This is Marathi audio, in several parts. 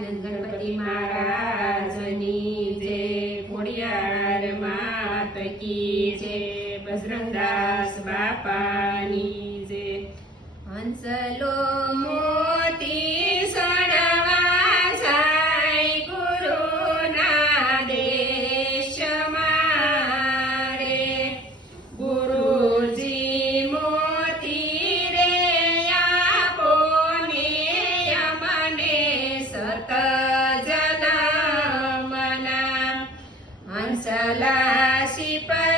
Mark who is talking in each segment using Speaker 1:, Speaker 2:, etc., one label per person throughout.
Speaker 1: ગણપતિ મહારાજની જે ખોડિયાર માત કી જય બજરંગદાસ બાપાની જે હંસલો माणसाला शिपाय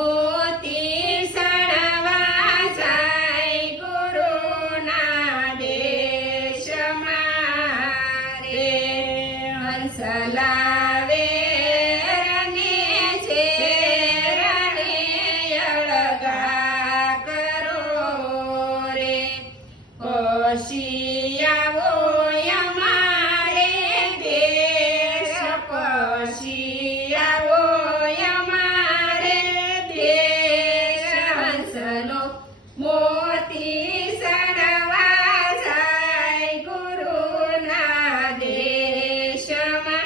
Speaker 1: पोती शणव साई गुरु ना रे ी शरवासाय गुरु ना दे क्षमा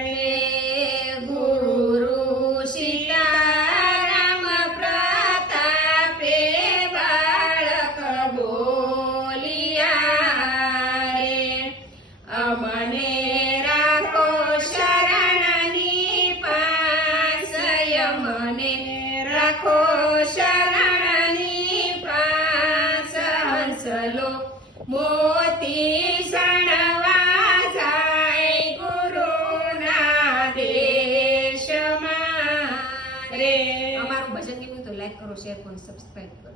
Speaker 1: रे गुरु शिला प्रतापे बाळक बोलिया रे अमनेखो शरण निपास यमनेखो श
Speaker 2: કરો શેર કરો સબસ્ક્રાઈબ કરો